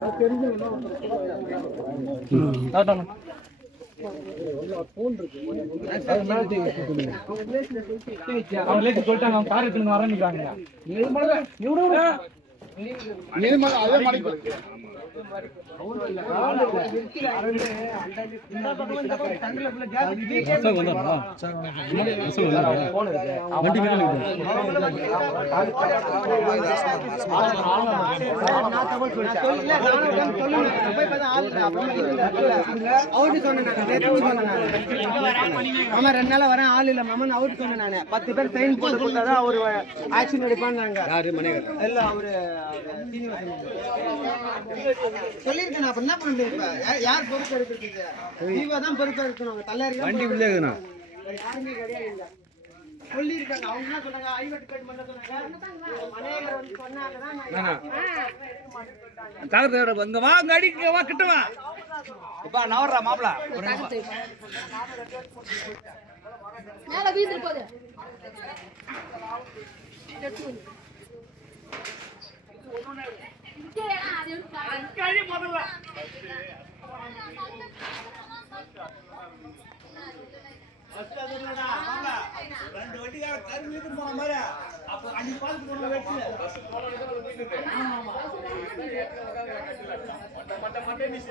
அவங்களே சொல்லிட்டாங்க அவங்க கார் எடுத்துன்னு வரேன்னுக்காங்க. ஆமா 2 நாளா வரேன் ஆள் இல்ல மாமா அவருக்கு சொன்னேன் நானு 10 பேர் சைன் போட்டு கொடுத்தாதான் அவரு ஆக்ஷன் எடுப்பான்னாங்க. இல்ல அவரு சொல்லிருக்கேன். அப்ப என்ன பண்றது? இப்ப யார் பொறுப்பு எடுக்கிறதுக்கு? இவ தான் பொறுப்பு எடுக்கணும். தள்ளாரி வண்டி உள்ளே இருக்கணும். யாருமே கிடையாது. சொல்லிருக்காங்க. அவங்க என்ன சொன்னாங்க? ஐவட் கட் பண்ண சொன்னாங்க. மனையர் வந்து சொன்னாங்கதான் கார் வந்து வா அடிக்க வா கிட்ட வா. அப்பா நவறா மாப்ள. மேல வீதில போடு. கறி முதல்ல அஸ்ததுல்லடா மாப்ள 2 வண்டிகார கறி வீட்டு போன மாதிரி அப்ப அன்னைக்கு பாத்து போன வெச்சு ஆமா மட்ட மிஸ்